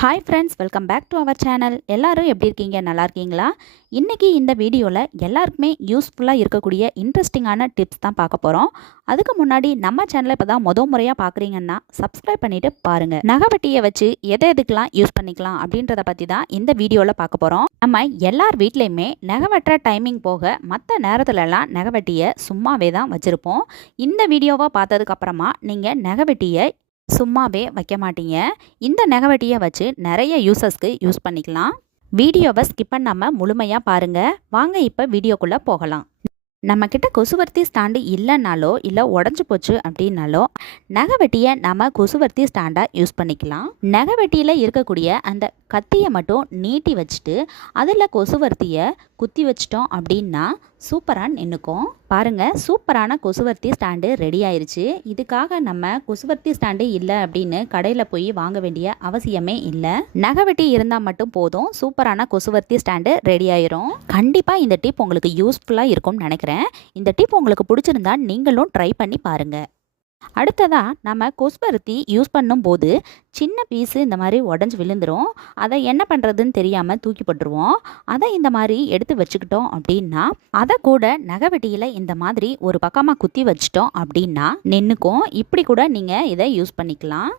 Hi friends welcome back to our channel எல்லாரும் எப்படி இருக்கீங்க? நல்லா இருக்கீங்களா? இன்றைக்கி இந்த வீடியோவில் எல்லாருக்குமே யூஸ்ஃபுல்லாக இருக்கக்கூடிய இன்ட்ரெஸ்டிங்கான டிப்ஸ் தான் பார்க்க போகிறோம் அதுக்கு முன்னாடி நம்ம சேனலை இப்போ தான் மொதல் முறையாக பார்க்குறீங்கன்னா சப்ஸ்கிரைப் பண்ணிவிட்டு பாருங்கள் நகைவட்டியை வச்சு எதை எதுக்கெலாம் யூஸ் பண்ணிக்கலாம் அப்படின்றத பற்றி தான் இந்த வீடியோவில் பார்க்க போகிறோம் நம்ம எல்லார் வீட்லேயுமே நகை டைமிங் போக மற்ற நேரத்துலலாம் நகைவட்டியை சும்மாவே தான் வச்சுருப்போம். இந்த வீடியோவை பார்த்ததுக்கப்புறமா நீங்கள் நகைவட்டியை சும்மாவே வைக்க மாட்டீங்க இந்த நெகவட்டியை வச்சு நிறைய யூசஸ்க்கு யூஸ் பண்ணிக்கலாம். வீடியோவை ஸ்கிப் பண்ணாமல் முழுமையாக பாருங்கள் வாங்க இப்போ வீடியோக்குள்ளே போகலாம். நம்மக்கிட்ட கொசுவர்த்தி ஸ்டாண்டு இல்லைனாலோ இல்லை உடஞ்சி போச்சு அப்படின்னாலோ நகைவெட்டியை நம்ம கொசுவர்த்தி ஸ்டாண்டாக யூஸ் பண்ணிக்கலாம். நகைவெட்டியில் இருக்கக்கூடிய அந்த கத்தியை மட்டும் நீட்டி வச்சுட்டு அதில் கொசுவர்த்தியை குத்தி வச்சிட்டோம் அப்படின்னா சூப்பராக நின்றுக்கும் பாருங்கள் சூப்பரான கொசுவர்த்தி ஸ்டாண்டு ரெடி ஆயிடுச்சு இதுக்காக நம்ம கொசுவர்த்தி ஸ்டாண்டு இல்லை அப்படின்னு கடையில் போய் வாங்க வேண்டிய அவசியமே இல்லை. நகை வெட்டி இருந்தால் மட்டும் போதும். சூப்பரான கொசுவர்த்தி ஸ்டாண்டு ரெடி ஆயிரும். கண்டிப்பாக இந்த டிப் உங்களுக்கு யூஸ்ஃபுல்லாக இருக்கும்னு நினைக்கிறேன். இந்த டிப் உங்களுக்கு பிடிச்சிருந்தா நீங்களும் ட்ரை பண்ணி பாருங்கள் அடுத்ததாக நம்ம கொஸ்பருத்தி யூஸ் பண்ணும்போது சின்ன பீஸு இந்த மாதிரி உடஞ்சி விழுந்துரும். அதை என்ன பண்ணுறதுன்னு தெரியாமல் தூக்கி போட்டுருவோம். அதை இந்த மாதிரி எடுத்து வச்சுக்கிட்டோம் அப்படின்னா அதை கூட நகைவெட்டியில் இந்த மாதிரி ஒரு பக்கமாக குத்தி வச்சிட்டோம் அப்படின்னா நின்றுக்கும் இப்படி கூட நீங்கள் இதை யூஸ் பண்ணிக்கலாம்.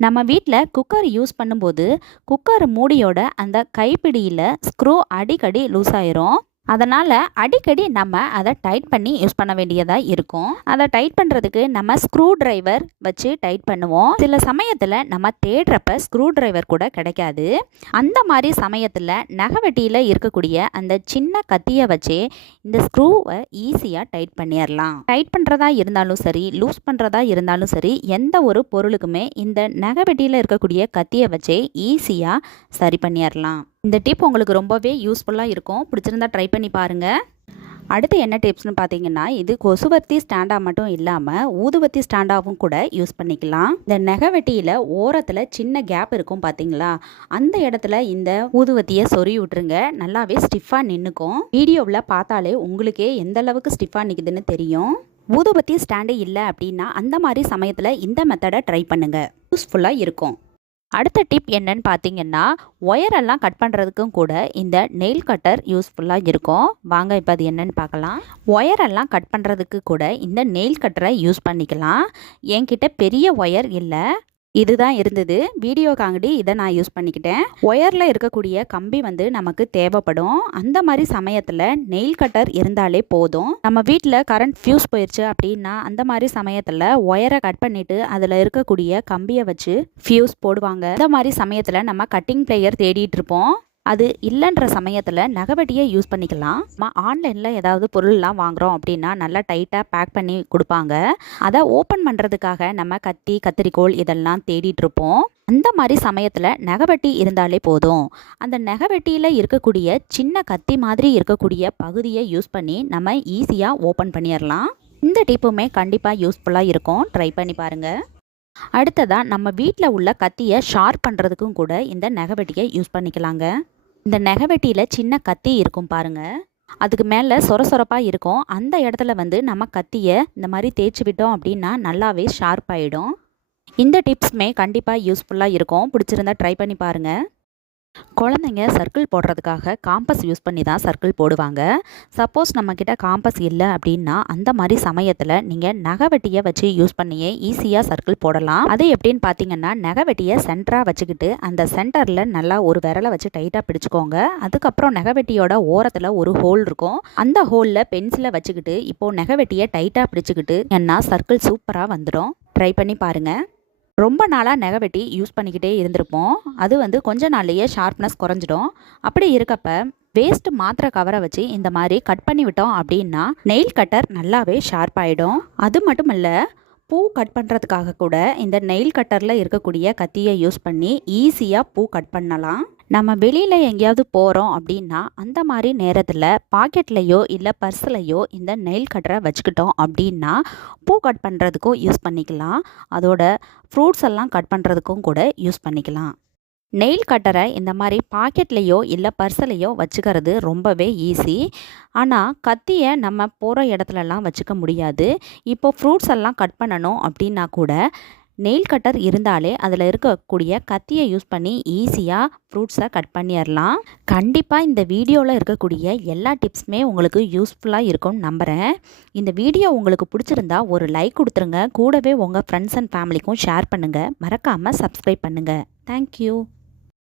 நம்ம வீட்டில் குக்கர் யூஸ் பண்ணும்போது குக்கர் மூடியோட அந்த கைப்பிடியில் ஸ்க்ரூ அடிக்கடி லூஸ் ஆயிரும். அதனால் அடிக்கடி நம்ம அதை டைட் பண்ணி யூஸ் பண்ண வேண்டியதாக இருக்கும். அதை டைட் பண்ணுறதுக்கு நம்ம ஸ்க்ரூ டிரைவர் வச்சு டைட் பண்ணுவோம். சில சமயத்தில் நம்ம தேடுறப்ப ஸ்க்ரூ டிரைவர் கூட கிடைக்காது. அந்த மாதிரி சமயத்தில் நகைவெட்டியில் இருக்கக்கூடிய அந்த சின்ன கத்தியை வச்சு இந்த ஸ்க்ரூவை ஈஸியாக டைட் பண்ணிடலாம் டைட் பண்ணுறதா இருந்தாலும் சரி லூஸ் பண்ணுறதா இருந்தாலும் சரி எந்த ஒரு பொருளுக்குமே இந்த நகைவெட்டியில் இருக்கக்கூடிய கத்தியை வச்சே ஈஸியாக சரி பண்ணிடலாம் இந்த டிப் உங்களுக்கு ரொம்பவே யூஸ்ஃபுல்லாக இருக்கும். பிடிச்சிருந்தா ட்ரை பண்ணி பாருங்கள் அடுத்து என்ன டிப்ஸ்னு பார்த்தீங்கன்னா இது கொசுவர்த்தி ஸ்டாண்டாக மட்டும் இல்லாமல் ஊதுவத்தி ஸ்டாண்டாகவும் கூட யூஸ் பண்ணிக்கலாம். இந்த நெகவெட்டியில் ஓரத்தில் சின்ன கேப் இருக்கும் பார்த்தீங்களா அந்த இடத்துல இந்த ஊதுவத்தியை சொறி விட்டுருங்க. நல்லாவே ஸ்டிஃபாக நின்றுக்கும் வீடியோவில் பார்த்தாலே உங்களுக்கே எந்த அளவுக்கு ஸ்டிஃபாக நிற்குதுன்னு தெரியும். ஊதுபத்தி ஸ்டாண்டு இல்லை அப்படின்னா அந்த மாதிரி சமயத்தில் இந்த மெத்தடை ட்ரை பண்ணுங்கள் யூஸ்ஃபுல்லாக இருக்கும். அடுத்த டிப் என்னன்னு பார்த்தீங்கன்னா ஒயரெல்லாம் கட் பண்ணுறதுக்கும் கூட இந்த நெயில் கட்டர் யூஸ்ஃபுல்லாக இருக்கும். வாங்க இப்போ அது என்னன்னு பார்க்கலாம் ஒயரெல்லாம் கட் பண்ணுறதுக்கு கூட இந்த நெயில் கட்டரை யூஸ் பண்ணிக்கலாம். என்கிட்ட பெரிய ஒயர் இல்லை. இதுதான் இருந்தது. வீடியோ காங்கடி இதை நான் யூஸ் பண்ணிக்கிட்டேன். ஒயரில் இருக்கக்கூடிய கம்பி வந்து நமக்கு தேவைப்படும். அந்த மாதிரி சமயத்தில் நெயில் கட்டர் இருந்தாலே போதும். நம்ம வீட்டில் கரண்ட் ஃபியூஸ் போயிடுச்சு அப்படின்னா அந்த மாதிரி சமயத்தில் ஒயரை கட் பண்ணிட்டு அதில் இருக்கக்கூடிய கம்பியை வச்சு ஃபியூஸ் போடுவாங்க. இந்த மாதிரி சமயத்தில் நம்ம கட்டிங் பிளேயர் தேடிட்டு இருப்போம். அது இல்லைன்ற சமயத்தில் நகவட்டியை யூஸ் பண்ணிக்கலாம். நம்ம ஆன்லைனில் ஏதாவது பொருள்லாம் வாங்குகிறோம் அப்படின்னா நல்லா டைட்டாக பேக் பண்ணி கொடுப்பாங்க. அதை ஓப்பன் பண்ணுறதுக்காக நம்ம கத்தி கத்திரிக்கோள் இதெல்லாம் தேடிட்டுருப்போம் அந்த மாதிரி சமயத்தில் நகைவெட்டி இருந்தாலே போதும். அந்த நகைவெட்டியில் இருக்கக்கூடிய சின்ன கத்தி மாதிரி இருக்கக்கூடிய பகுதியை யூஸ் பண்ணி நம்ம ஈஸியாக ஓப்பன் பண்ணிடலாம். இந்த டிப்புமே கண்டிப்பாக யூஸ்ஃபுல்லாக இருக்கும். ட்ரை பண்ணி பாருங்கள் அடுத்ததாக நம்ம வீட்டில் உள்ள கத்தியை ஷார்ப் பண்ணுறதுக்கும் கூட இந்த நகவெட்டியை யூஸ் பண்ணிக்கலாங்க. இந்த நெகவெட்டியில் சின்ன கத்தி இருக்கும் பாருங்க. அதுக்கு மேலே சொர சொரப்பாக இருக்கும். அந்த இடத்துல வந்து நம்ம கத்தியை இந்த மாதிரி தேய்ச்சி விட்டோம் அப்படின்னா நல்லாவே ஷார்ப் ஆகிடும் இந்த டிப்ஸுமே கண்டிப்பாக யூஸ்ஃபுல்லாக இருக்கும். பிடிச்சிருந்தா ட்ரை பண்ணி பாருங்கள் குழந்தைங்க சர்க்கிள் போடுறதுக்காக காம்பஸ் யூஸ் பண்ணி தான் சர்க்கிள் போடுவாங்க. சப்போஸ் நம்மக்கிட்ட காம்பஸ் இல்லை அப்படின்னா அந்த மாதிரி சமயத்தில் நீங்கள் நகைவெட்டியை வச்சு யூஸ் பண்ணியே ஈஸியாக சர்க்கிள் போடலாம். அது எப்படின்னு பார்த்தீங்கன்னா நகைவெட்டியை சென்டராக வச்சுக்கிட்டு அந்த சென்டரில் நல்லா ஒரு விரலை வச்சு டைட்டாக பிடிச்சிக்கோங்க. அதுக்கப்புறம் நகைவெட்டியோட ஓரத்தில் ஒரு ஹோல் இருக்கும். அந்த ஹோலில் பென்சிலை வச்சுக்கிட்டு இப்போது நகைவெட்டியை டைட்டாக பிடிச்சிக்கிட்டு என்ன சர்க்கிள் சூப்பராக வந்துடும். ட்ரை பண்ணி பாருங்கள் ரொம்ப நாளாக நெகவெட்டி யூஸ் பண்ணிக்கிட்டே இருந்திருப்போம். அது வந்து கொஞ்ச நாள்லேயே ஷார்ப்னஸ் குறைஞ்சிடும். அப்படி இருக்கப்ப வேஸ்ட் மாத்திரை கவரை வச்சு இந்த மாதிரி கட் பண்ணி விட்டோம் அப்படின்னா நெயில் கட்டர் நல்லாவே ஷார்ப் ஆகிடும் அது மட்டும் இல்லை பூ கட் பண்ணுறதுக்காக கூட இந்த நெயில் கட்டரில் இருக்கக்கூடிய கத்தியை யூஸ் பண்ணி ஈஸியாக பூ கட் பண்ணலாம். நம்ம வெளியில் எங்கேயாவது போகிறோம் அப்படின்னா அந்த மாதிரி நேரத்தில் பாக்கெட்லேயோ இல்லை பர்ஸ்லையோ இந்த நெயில் கட்டரை வச்சுக்கிட்டோம் அப்படின்னா பூ கட் பண்ணுறதுக்கும் யூஸ் பண்ணிக்கலாம். அதோட ஃப்ரூட்ஸ் எல்லாம் கட் பண்ணுறதுக்கும் கூட யூஸ் பண்ணிக்கலாம். நெயில் கட்டரை இந்த மாதிரி பாக்கெட்லேயோ இல்லை பர்சலையோ வச்சுக்கிறது ரொம்பவே ஈஸி ஆனால் கத்தியை நம்ம போகிற இடத்துலலாம் வச்சுக்க முடியாது. இப்போ ஃப்ரூட்ஸ் எல்லாம் கட் பண்ணணும் அப்படின்னா கூட நெயில் கட்டர் இருந்தாலே அதில் இருக்கக்கூடிய கத்தியை யூஸ் பண்ணி ஈஸியாக ஃப்ரூட்ஸை கட் பண்ணிடலாம் கண்டிப்பாக இந்த வீடியோவில் இருக்கக்கூடிய எல்லா டிப்ஸுமே உங்களுக்கு யூஸ்ஃபுல்லாக இருக்கும்னு நம்புகிறேன் இந்த வீடியோ உங்களுக்கு பிடிச்சிருந்தா ஒரு லைக் கொடுத்துருங்க. கூடவே உங்கள் ஃப்ரெண்ட்ஸ் அண்ட் ஃபேமிலிக்கும் ஷேர் பண்ணுங்கள் மறக்காமல் சப்ஸ்கிரைப் பண்ணுங்கள் தேங்க்யூ